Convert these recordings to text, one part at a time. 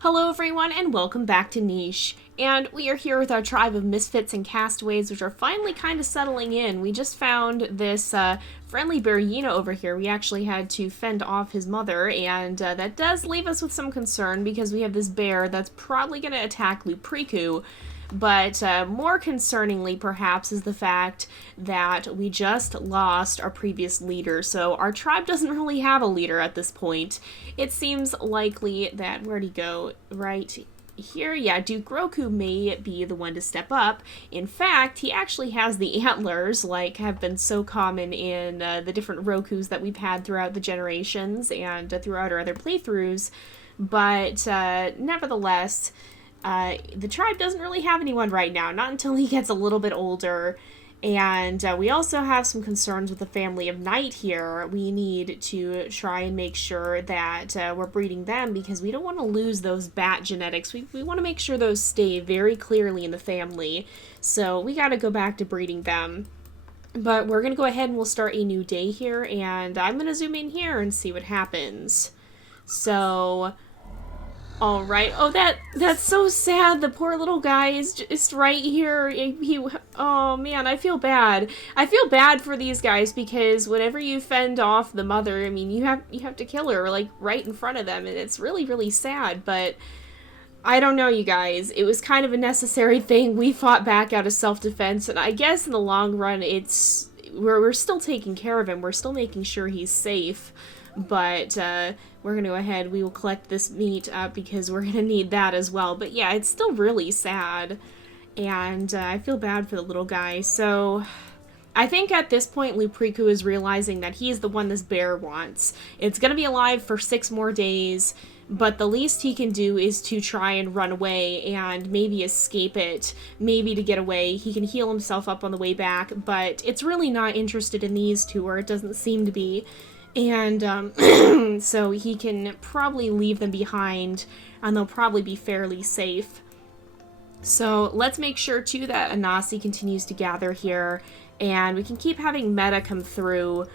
Hello everyone and welcome back to Niche. And we are here with our tribe of misfits and castaways, which are finally kind of settling in. We just found this friendly Berrina over here. We actually had to fend off his mother, and that does leave us with some concern because we have this bear that's probably going to attack Lupriku. But more concerningly, perhaps, is the fact that we just lost our previous leader. So our tribe doesn't really have a leader at this point. It seems likely that, where'd he go? Right here, yeah, Duke Roku may be the one to step up. In fact, he actually has the antlers, like have been so common in the different Rokus that we've had throughout the generations and throughout our other playthroughs. But nevertheless, the tribe doesn't really have anyone right now, not until he gets a little bit older. And we also have some concerns with the family of Night here. We need to try and make sure that we're breeding them because we don't want to lose those bat genetics. We want to make sure those stay very clearly in the family. So we got to go back to breeding them. But we're going to go ahead and we'll start a new day here. And I'm going to zoom in here and see what happens. So... all right. Oh, that's so sad. The poor little guy is just right here. Oh man, I feel bad. I feel bad for these guys because whenever you fend off the mother, I mean, you have to kill her like right in front of them, and it's really sad. But I don't know, you guys. It was kind of a necessary thing. We fought back out of self-defense, and I guess in the long run, we're still taking care of him. We're still making sure he's safe. But we're going to go ahead. We will collect this meat because we're going to need that as well. But yeah, it's still really sad. And I feel bad for the little guy. So I think at this point, Lupriku is realizing that he is the one this bear wants. It's going to be alive for 6 more days. But the least he can do is to try and run away and maybe escape it. Maybe to get away. He can heal himself up on the way back. But it's really not interested in these two, or it doesn't seem to be. And so he can probably leave them behind, and they'll probably be fairly safe. So let's make sure, too, that Anasi continues to gather here, and we can keep having Meta come through,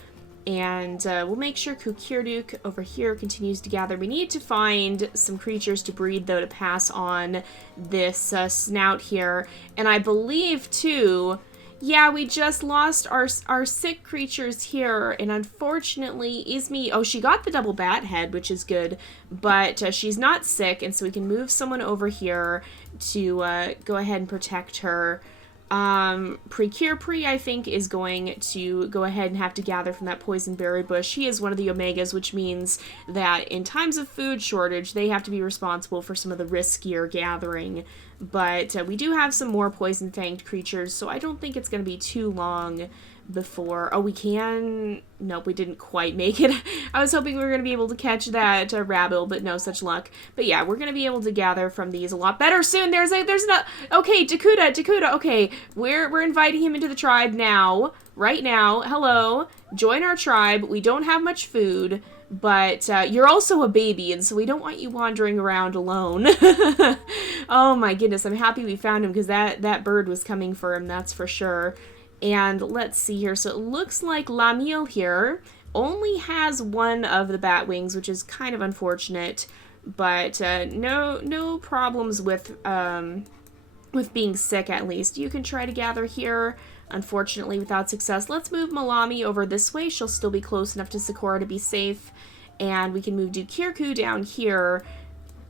and we'll make sure Kukirduk over here continues to gather. We need to find some creatures to breed, though, to pass on this snout here, and I believe, too... yeah, we just lost our sick creatures here, and unfortunately, Izmi... oh, she got the double bat head, which is good, but she's not sick, and so we can move someone over here to go ahead and protect her. Precure Pre, I think, is going to go ahead and have to gather from that poison berry bush. He is one of the Omegas, which means that in times of food shortage, they have to be responsible for some of the riskier gathering. But we do have some more poison-fanged creatures, so I don't think it's going to be too long before... oh, we can... nope, we didn't quite make it. I was hoping we were going to be able to catch that rabble, but no such luck. But yeah, we're going to be able to gather from these a lot better soon. There's not... okay, Dakuda, okay. We're inviting him into the tribe now. Right now. Hello. Join our tribe. We don't have much food. But you're also a baby, and so we don't want you wandering around alone. Oh my goodness, I'm happy we found him because that bird was coming for him, that's for sure. And let's see here. So it looks like Lamiel here only has one of the bat wings, which is kind of unfortunate. But no problems with being sick, at least. You can try to gather here. Unfortunately, without success. Let's move Malami over this way. She'll still be close enough to Sakura to be safe. And we can move Dukirku down here.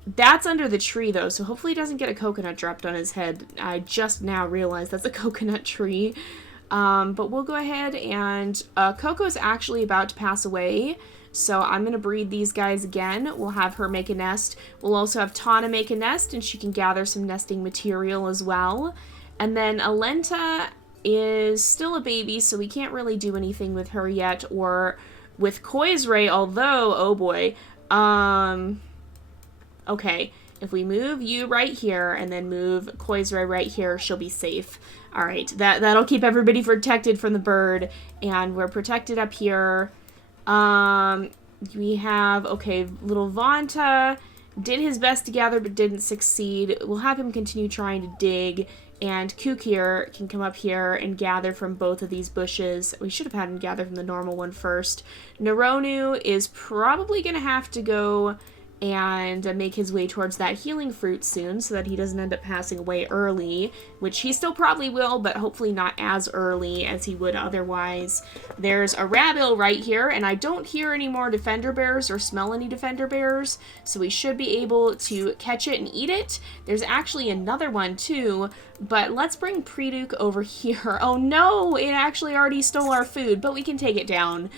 That's under the tree, though, so hopefully he doesn't get a coconut dropped on his head. I just now realized that's a coconut tree. But we'll go ahead and... Coco's actually about to pass away, so I'm going to breed these guys again. We'll have her make a nest. We'll also have Tana make a nest, and she can gather some nesting material as well. And then Alenta is still a baby, so we can't really do anything with her yet, or with Koizray, although, oh boy, okay, if we move you right here, and then move Koizray right here, she'll be safe. Alright, that'll keep everybody protected from the bird, and we're protected up here. We have, okay, little Vanta did his best to gather, but didn't succeed. We'll have him continue trying to dig, and Kukir can come up here and gather from both of these bushes. We should have had him gather from the normal one first. Naronu is probably going to have to go and make his way towards that healing fruit soon so that he doesn't end up passing away early, which he still probably will, but hopefully not as early as he would otherwise. There's a rabble right here, and I don't hear any more defender bears or smell any defender bears, so we should be able to catch it and eat it. There's actually another one too, but let's bring Preduke over here. Oh no, it actually already stole our food, but we can take it down.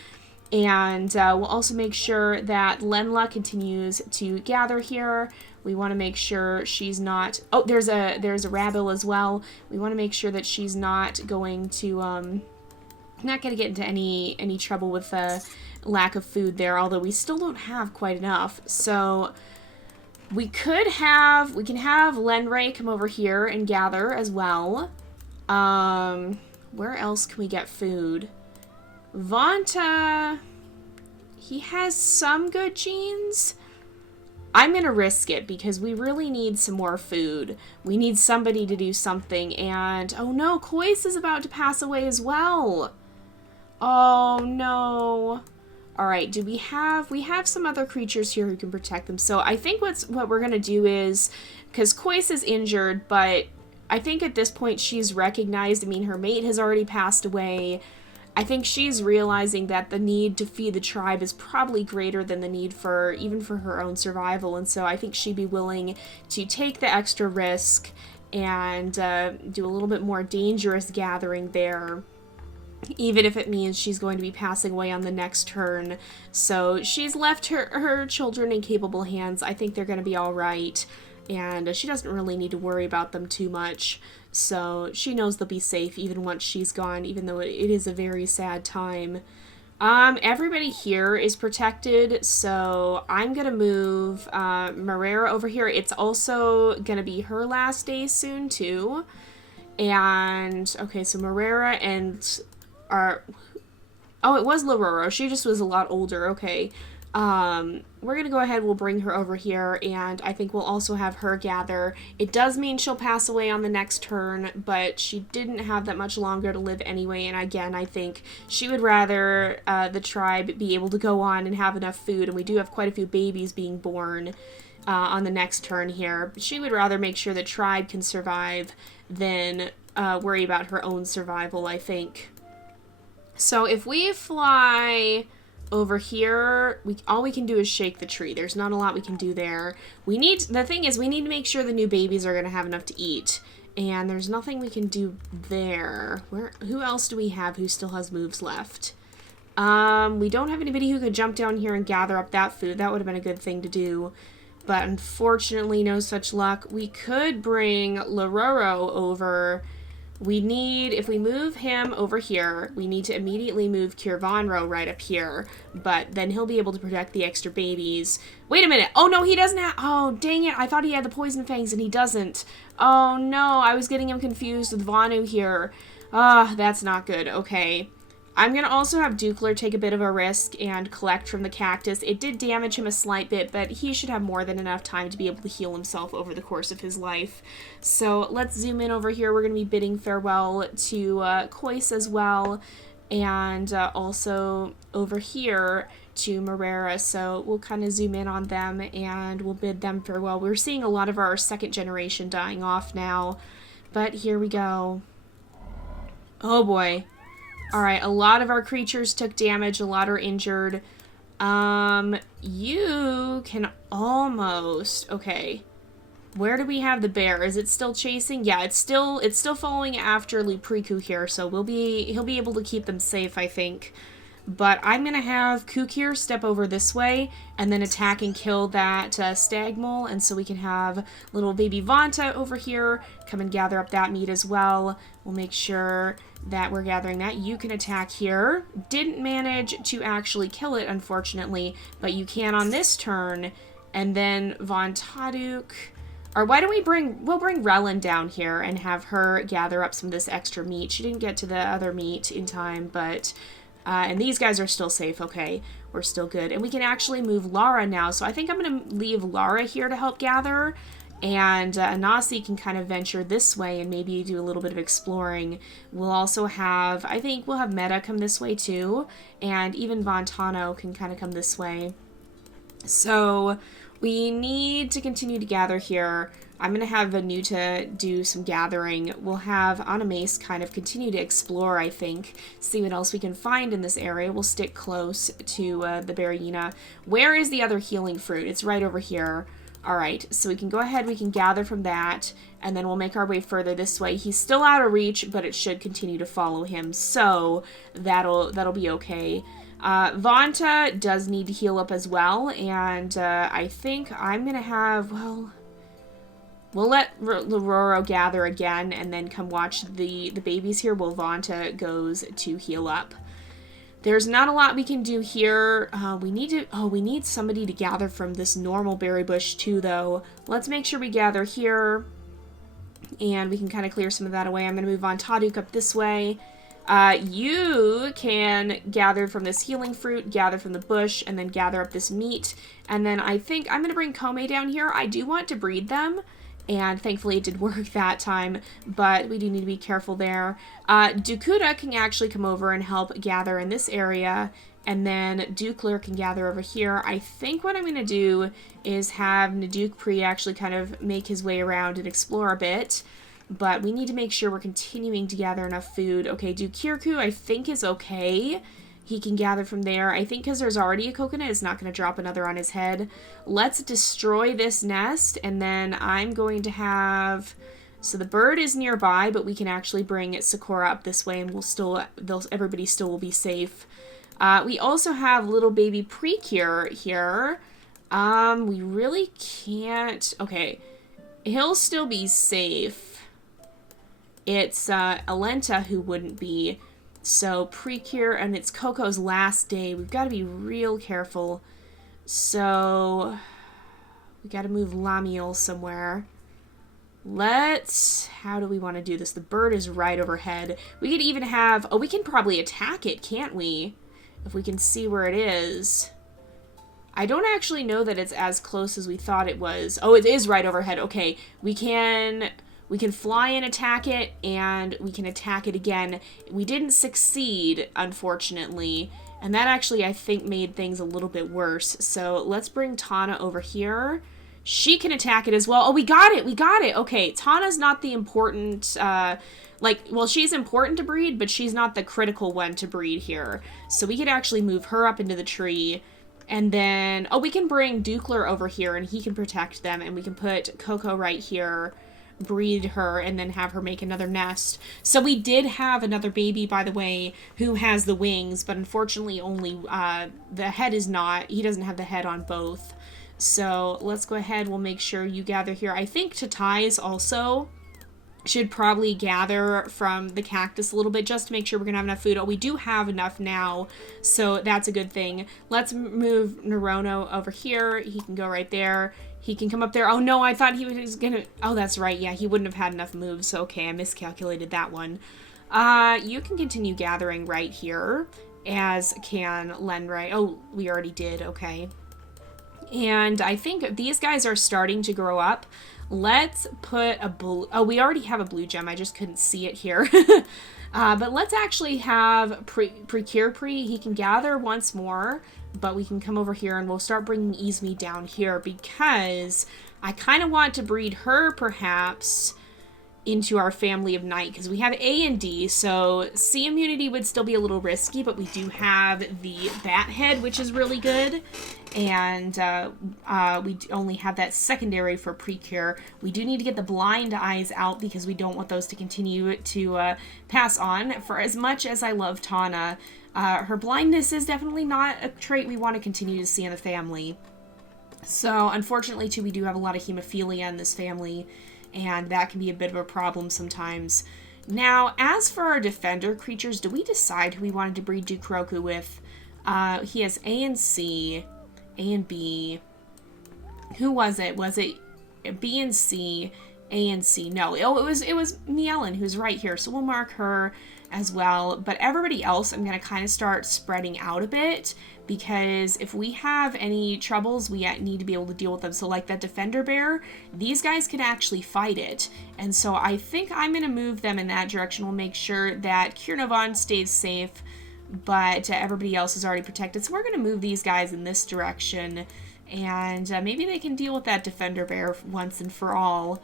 And we'll also make sure that Lenla continues to gather here. We want to make sure she's not... Oh, there's a rabble as well. We want to make sure that she's not going to... not going to get into any trouble with the lack of food there, although we still don't have quite enough. So we can have Lenray come over here and gather as well. Where else can we get food? Vanta, he has some good genes. I'm going to risk it because we really need some more food. We need somebody to do something, and oh no, Kois is about to pass away as well. Oh no. All right, we have some other creatures here who can protect them. So I think what we're going to do is, because Kois is injured, but I think at this point she's recognized, I mean, her mate has already passed away. I think she's realizing that the need to feed the tribe is probably greater than the need even for her own survival, and so I think she'd be willing to take the extra risk and do a little bit more dangerous gathering there, even if it means she's going to be passing away on the next turn. So she's left her children in capable hands. I think they're going to be all right, and she doesn't really need to worry about them too much. So she knows they'll be safe even once she's gone, even though it is a very sad time. Everybody here is protected, so I'm going to move Marera over here. It's also going to be her last day soon, too. And, okay, so Marera and oh, it was Lororo. She just was a lot older, okay. We're going to go ahead, we'll bring her over here, and I think we'll also have her gather. It does mean she'll pass away on the next turn, but she didn't have that much longer to live anyway, and again, I think she would rather the tribe be able to go on and have enough food, and we do have quite a few babies being born on the next turn here. She would rather make sure the tribe can survive than worry about her own survival, I think. So if we fly over here, all we can do is shake the tree. There's not a lot we can do there. The thing is, we need to make sure the new babies are going to have enough to eat. And there's nothing we can do there. Who else do we have who still has moves left? We don't have anybody who could jump down here and gather up that food. That would have been a good thing to do. But unfortunately, no such luck. We could bring Lororo over. If we move him over here, we need to immediately move Kirvanro right up here, but then he'll be able to protect the extra babies. Wait a minute. Oh, no, he doesn't have... Oh, dang it. I thought he had the poison fangs, and he doesn't. Oh, no. I was getting him confused with Vanu here. That's not good. Okay. I'm going to also have Dukler take a bit of a risk and collect from the cactus. It did damage him a slight bit, but he should have more than enough time to be able to heal himself over the course of his life. So let's zoom in over here. We're going to be bidding farewell to Kois as well, and also over here to Marera. So we'll kind of zoom in on them and we'll bid them farewell. We're seeing a lot of our second generation dying off now, but here we go. Oh boy. Alright, a lot of our creatures took damage, a lot are injured. You can almost... Okay. Where do we have the bear? Is it still chasing? Yeah, it's still following after Lupriku here, so he'll be able to keep them safe, I think. But I'm going to have Kukir step over this way and then attack and kill that stag mole. And so we can have little baby Vanta over here come and gather up that meat as well. We'll make sure that we're gathering that. You can attack here. Didn't manage to actually kill it, unfortunately, but you can on this turn. And then Vontaduk... Or why don't we'll bring Relin down here and have her gather up some of this extra meat. She didn't get to the other meat in time, but... and these guys are still safe, okay. We're still good. And we can actually move Lara now. So I think I'm going to leave Lara here to help gather. And Anasi can kind of venture this way and maybe do a little bit of exploring. We'll also have, I think we'll have Meta come this way too. And even Vontano can kind of come this way. So We need to continue to gather here. I'm going to have Vanuta do some gathering. We'll have Anamace kind of continue to explore, I think, see what else we can find in this area. We'll stick close to the Berryina. Where is the other healing fruit? It's right over here. All right, so we can go ahead, we can gather from that, and then we'll make our way further this way. He's still out of reach, but it should continue to follow him, so that'll be okay. Vanta does need to heal up as well, and I think I'm going to have, well, we'll let Lororo gather again and then come watch the babies here while Vanta goes to heal up. There's not a lot we can do here. We need somebody to gather from this normal berry bush too, though. Let's make sure we gather here, and we can kind of clear some of that away. I'm going to move on Taduk up this way. You can gather from this healing fruit, gather from the bush, and then gather up this meat. And then I think I'm going to bring Kome down here. I do want to breed them, and thankfully it did work that time, but we do need to be careful there. Dukuda can actually come over and help gather in this area, and then Dukler can gather over here. I think what I'm going to do is have Nadukpri actually kind of make his way around and explore a bit, but we need to make sure we're continuing to gather enough food. Okay, Dukirku I think is okay. He can gather from there. I think because there's already a coconut, it's not going to drop another on his head. Let's destroy this nest, and then I'm going to have... So the bird is nearby, but we can actually bring Sakura up this way, and everybody still will be safe. We also have little baby Precure here. We really can't... Okay, he'll still be safe. It's Alenta who wouldn't be... So, Precure, and it's Coco's last day. We've got to be real careful. So, we got to move Lamiel somewhere. How do we want to do this? The bird is right overhead. We could even have... Oh, we can probably attack it, can't we? If we can see where it is. I don't actually know that it's as close as we thought it was. Oh, it is right overhead. Okay, we can fly and attack it, and we can attack it again. We didn't succeed, unfortunately, and that actually, I think, made things a little bit worse. So let's bring Tana over here. She can attack it as well. Oh, we got it! We got it! Okay, Tana's not the important, well, she's important to breed, but she's not the critical one to breed here. So we could actually move her up into the tree, and then... Oh, we can bring Dukler over here, and he can protect them, and we can put Coco right here, breed her, and then have her make another nest. So we did have another baby, by the way, who has the wings, but unfortunately only the head is not. He doesn't have the head on both. So let's go ahead. We'll make sure you gather here. I think Tatais also should probably gather from the cactus a little bit just to make sure we're gonna have enough food. Oh, we do have enough now, so that's a good thing. Let's move Nerono over here. He can go right there. He can come up there. Oh, no, I thought he was gonna... Oh, that's right. Yeah, he wouldn't have had enough moves. So, okay, I miscalculated that one. You can continue gathering right here, as can Lenrai. Oh, we already did. Okay. And I think these guys are starting to grow up. Let's put a blue... Oh, we already have a blue gem. I just couldn't see it here. But let's actually have Precure Pre. He can gather once more, but we can come over here and we'll start bringing Izumi down here because I kind of want to breed her perhaps into our family of night because we have A and D, so C immunity would still be a little risky, but we do have the bat head, which is really good, and we only have that secondary for Precure. We do need to get the blind eyes out because we don't want those to continue to pass on. For as much as I love Tana, her blindness is definitely not a trait we want to continue to see in the family. So unfortunately too, we do have a lot of hemophilia in this family, and that can be a bit of a problem sometimes. Now, as for our defender creatures, do we decide who we wanted to breed Dukroku with? He has A and C, A and B. Who was it? Was it B and C, A and C? No, it was Mielen, who's right here, so we'll mark her as well. But everybody else, I'm going to kind of start spreading out a bit, because if we have any troubles, we need to be able to deal with them. So like that defender bear, these guys can actually fight it. And so I think I'm going to move them in that direction. We'll make sure that Kirnovan stays safe, but everybody else is already protected. So we're going to move these guys in this direction. And maybe they can deal with that defender bear once and for all.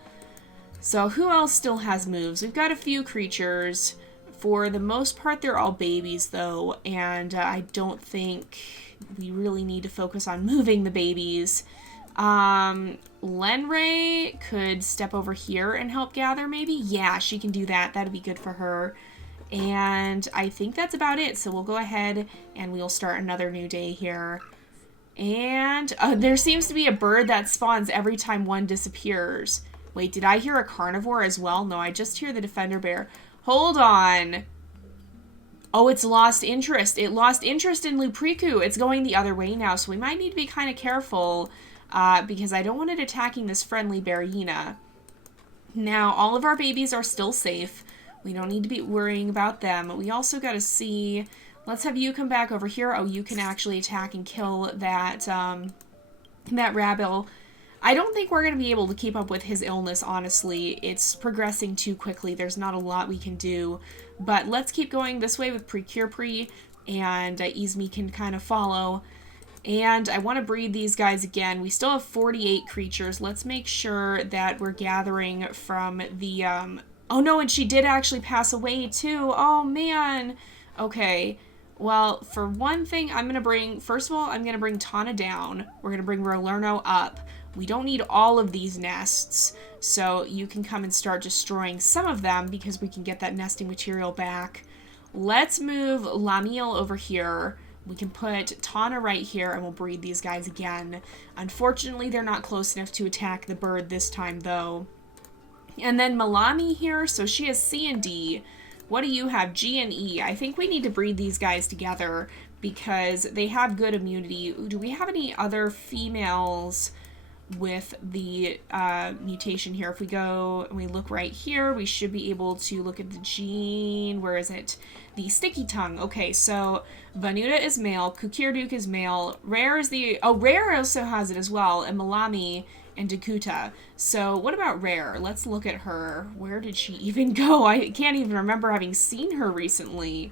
So who else still has moves? We've got a few creatures. For the most part, they're all babies, though, and I don't think we really need to focus on moving the babies. Lenray could step over here and help gather, maybe? Yeah, she can do that. That'd be good for her. And I think that's about it, so we'll go ahead and we'll start another new day here. And there seems to be a bird that spawns every time one disappears. Wait, did I hear a carnivore as well? No, I just hear the defender bear. Hold on. Oh, it's lost interest. It lost interest in Lupriku. It's going the other way now, so we might need to be kind of careful because I don't want it attacking this friendly Berryina. Now, all of our babies are still safe. We don't need to be worrying about them. We also got to see... Let's have you come back over here. Oh, you can actually attack and kill that, that rabble. I don't think we're going to be able to keep up with his illness, honestly. It's progressing too quickly. There's not a lot we can do. But let's keep going this way with Precure and Izmi can kind of follow. And I want to breed these guys again. We still have 48 creatures. Let's make sure that we're gathering from the... Oh, no, and she did actually pass away, too. Oh, man. Okay. Well, for one thing, I'm going to bring... First of all, I'm going to bring Tana down. We're going to bring Rolerno up. We don't need all of these nests, so you can come and start destroying some of them because we can get that nesting material back. Let's move Lamiel over here. We can put Tana right here and we'll breed these guys again. Unfortunately, they're not close enough to attack the bird this time, though. And then Malami here, so she has C and D. What do you have? G and E. I think we need to breed these guys together because they have good immunity. Do we have any other females with the mutation here? If we go and we look right here, we should be able to look at the gene. Where is it? The sticky tongue. Okay, so Vanuta is male, Kukirduke is male, Rare is the... Oh, Rare also has it as well, and Malami and Dakuta. So what about Rare? Let's look at her. Where did she even go? I can't even remember having seen her recently.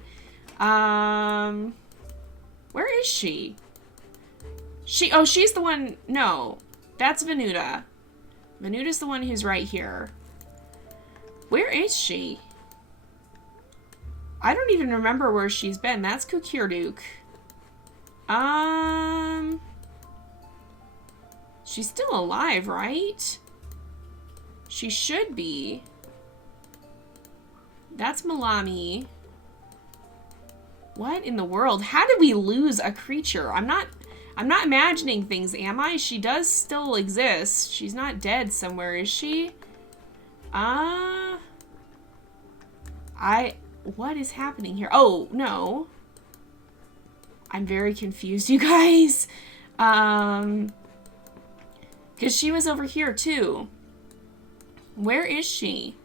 Where is she? Oh, she's the one... No. That's Vanuta. Vanuta's the one who's right here. Where is she? I don't even remember where she's been. That's Kukirduke. She's still alive, right? She should be. That's Malami. What in the world? How did we lose a creature? I'm not imagining things, am I? She does still exist. She's not dead somewhere, is she? What is happening here? Oh, no. I'm very confused, you guys. Because she was over here, too. Where is she?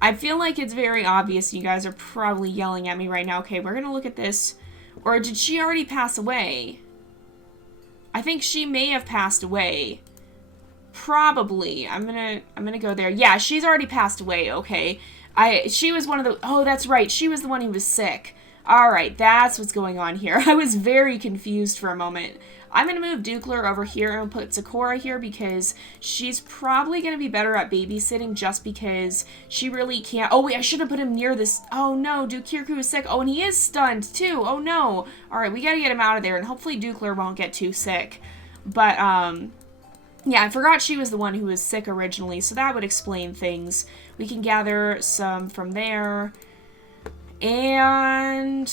I feel like it's very obvious. You guys are probably yelling at me right now. Okay, we're gonna look at this. Or did she already pass away? I think she may have passed away. Probably. I'm gonna go there. Yeah, she's already passed away. Okay. She was one of the... Oh, that's right. She was the one who was sick. All right, that's what's going on here. I was very confused for a moment. I'm going to move Dukler over here and put Sakura here because she's probably going to be better at babysitting just because she really can't... Oh, wait, I should have put him near this... Oh, no, Dukirku is sick. Oh, and he is stunned, too. Oh, no. All right, we got to get him out of there, and hopefully Dukler won't get too sick. But, yeah, I forgot she was the one who was sick originally, so that would explain things. We can gather some from there. And...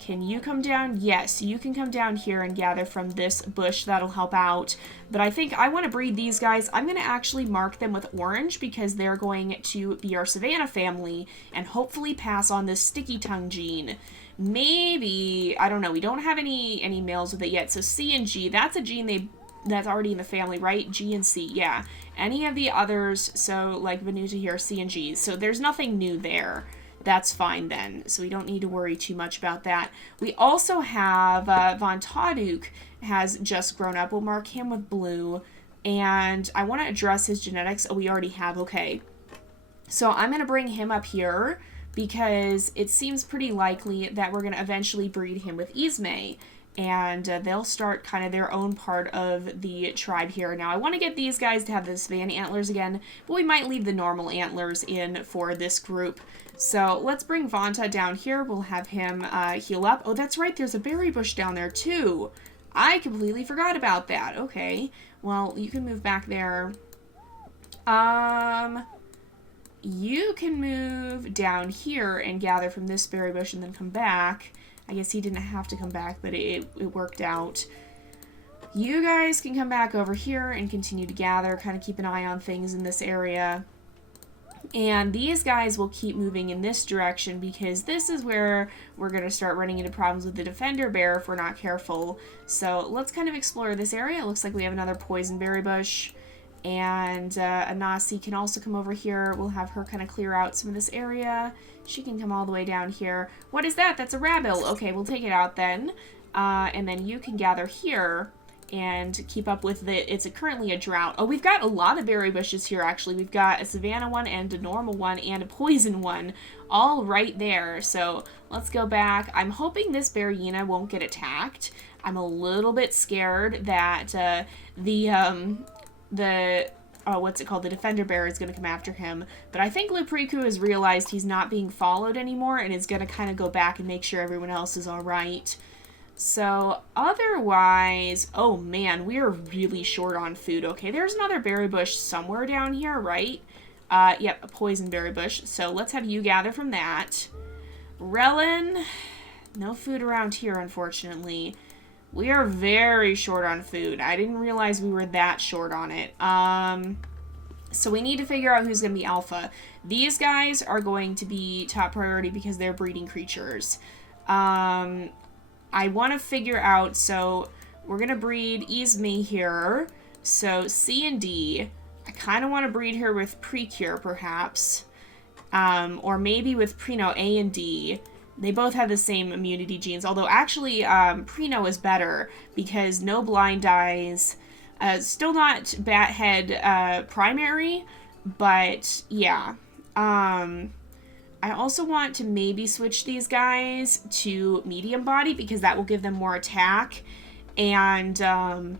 Can you come down? Yes, you can come down here and gather from this bush. That'll help out. But I think I want to breed these guys. I'm going to actually mark them with orange because they're going to be our Savannah family and hopefully pass on this sticky tongue gene. Maybe, I don't know, we don't have any males with it yet. So C and G, that's a gene that's already in the family, right? G and C, yeah. Any of the others, so like Vanuta here, C and G. So there's nothing new there. That's fine then, so we don't need to worry too much about that. We also have Von Taduk has just grown up. We'll mark him with blue, and I want to address his genetics. Oh, we already have, okay. So I'm going to bring him up here because it seems pretty likely that we're going to eventually breed him with Izme. and they'll start kind of their own part of the tribe here. Now, I want to get these guys to have the Savannah antlers again, but we might leave the normal antlers in for this group. So let's bring Vanta down here. We'll have him heal up. Oh, that's right. There's a berry bush down there, too. I completely forgot about that. Okay. Well, you can move back there. You can move down here and gather from this berry bush and then come back. I guess he didn't have to come back, but it worked out. You guys can come back over here and continue to gather, kind of keep an eye on things in this area. And these guys will keep moving in this direction because this is where we're going to start running into problems with the defender bear if we're not careful. So let's kind of explore this area. It looks like we have another poison berry bush. And Anasi can also come over here. We'll have her kind of clear out some of this area. She can come all the way down here. What is that? That's a rabble. Okay, we'll take it out then. And then you can gather here and keep up with the... It's currently a drought. Oh, we've got a lot of berry bushes here, actually. We've got a Savannah one and a normal one and a poison one all right there. So let's go back. I'm hoping this Berryina won't get attacked. I'm a little bit scared that what's it called? The defender bear is going to come after him. But I think Lupriku has realized he's not being followed anymore and is going to kind of go back and make sure everyone else is all right. So otherwise, oh man, we are really short on food. Okay, there's another berry bush somewhere down here, right? Yep, a poison berry bush. So let's have you gather from that. Relin, no food around here, unfortunately. We are very short on food. I didn't realize we were that short on it. So we need to figure out who's going to be alpha. These guys are going to be top priority because they're breeding creatures. I want to figure out, so we're going to breed Izmi here. So C and D. I kind of want to breed her with Precure, perhaps. Or maybe with Preno A and D. They both have the same immunity genes, although actually Preno is better because no blind eyes. Still not Bathead primary, but yeah. I also want to maybe switch these guys to medium body because that will give them more attack. And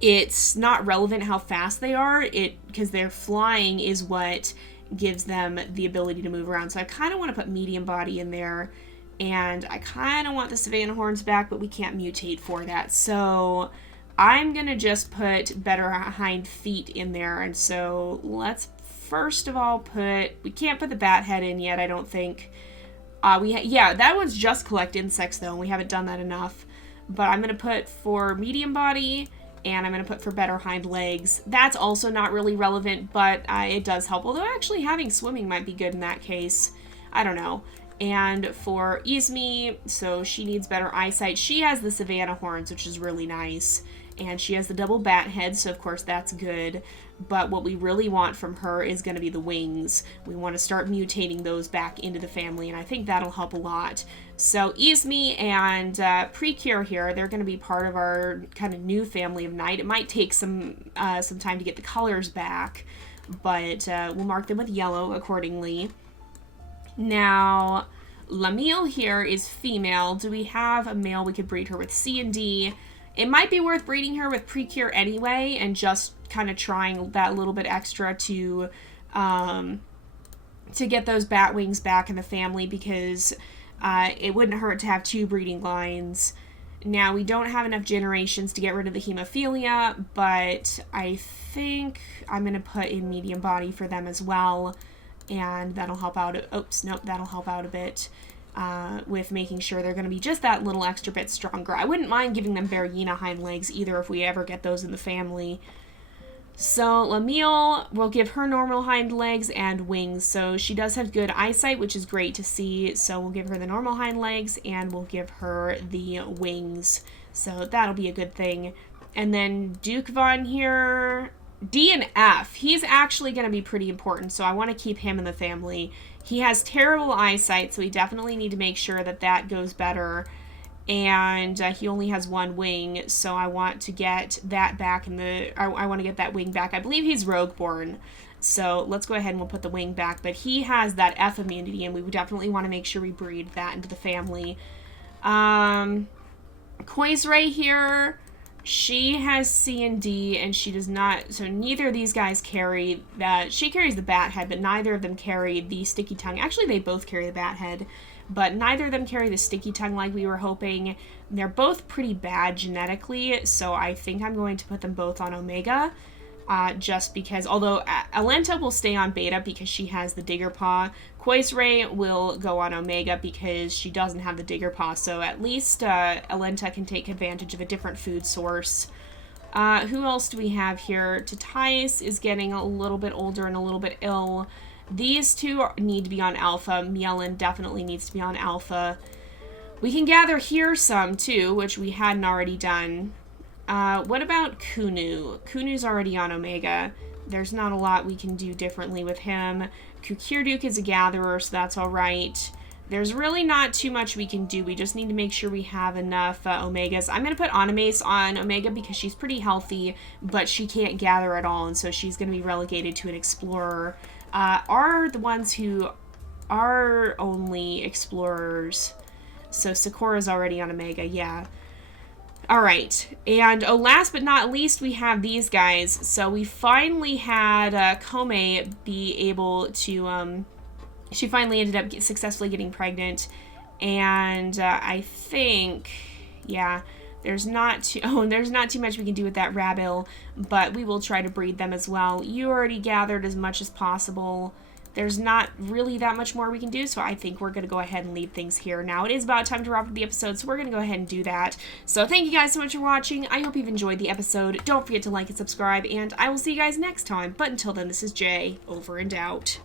it's not relevant how fast they are, because their flying is what gives them the ability to move around. So I kind of want to put medium body in there, and I kind of want the Savannah horns back, but we can't mutate for that. So I'm going to just put better hind feet in there. And so let's first of all we can't put the bat head in yet, I don't think. Yeah, that one's just collect insects though, and we haven't done that enough. But I'm going to put for medium body, and I'm going to put for better hind legs. That's also not really relevant, but it does help. Although actually having swimming might be good in that case. I don't know. And for Izmi, so she needs better eyesight. She has the Savannah horns, which is really nice. And she has the double bat head, so of course that's good. But what we really want from her is going to be the wings. We want to start mutating those back into the family, and I think that'll help a lot. So Izmi and Precure here, they're going to be part of our kind of new family of night. It might take some time to get the colors back, but we'll mark them with yellow accordingly. Now, Lamille here is female. Do we have a male we could breed her with? C and D. It might be worth breeding her with Precure anyway, and just kind of trying that little bit extra to get those bat wings back in the family, because it wouldn't hurt to have 2 breeding lines. Now, we don't have enough generations to get rid of the hemophilia, but I think I'm going to put in medium body for them as well, and that'll help out. Oops, nope, that'll help out a bit. With making sure they're going to be just that little extra bit stronger. I wouldn't mind giving them Berryina hind legs either if we ever get those in the family. So Lamille, we'll give her normal hind legs and wings. So she does have good eyesight, which is great to see. So we'll give her the normal hind legs and we'll give her the wings. So that'll be a good thing. And then Duke Von here, D and F. He's actually going to be pretty important, so I want to keep him in the family. He has terrible eyesight, so we definitely need to make sure that that goes better. And he only has 1 wing, so I want to get that back I want to get that wing back. I believe he's Rogueborn, so let's go ahead and we'll put the wing back. But he has that F immunity, and we definitely want to make sure we breed that into the family. Koi's right here. She has C and D, and she does not, so neither of these guys carry that. She carries the bat head, but neither of them carry the sticky tongue. Actually, they both carry the bat head, but neither of them carry the sticky tongue like we were hoping. They're both pretty bad genetically, so I think I'm going to put them both on Omega. Just because, although Alenta will stay on Beta because she has the Digger Paw, Koizray will go on Omega because she doesn't have the Digger Paw, so at least Alenta can take advantage of a different food source. Who else do we have here? Tatice is getting a little bit older and a little bit ill. These two need to be on Alpha. Mielin definitely needs to be on Alpha. We can gather here some, too, which we hadn't already done. What about Kunu? Kunu's already on Omega. There's not a lot we can do differently with him. Kukirduk is a gatherer, so that's alright. There's really not too much we can do. We just need to make sure we have enough Omegas. I'm going to put Animace on Omega because she's pretty healthy, but she can't gather at all, and so she's going to be relegated to an Explorer. Are the ones who are only Explorers. So Sakura's already on Omega, yeah. Alright, and last but not least, we have these guys. So we finally had Kome be able to, she finally ended up successfully getting pregnant, and I think, yeah, there's not too much we can do with that Rabil, but we will try to breed them as well. You already gathered as much as possible. There's not really that much more we can do, so I think we're going to go ahead and leave things here. Now, it is about time to wrap up the episode, so we're going to go ahead and do that. So thank you guys so much for watching. I hope you've enjoyed the episode. Don't forget to like and subscribe, and I will see you guys next time. But until then, this is Jay, over and out.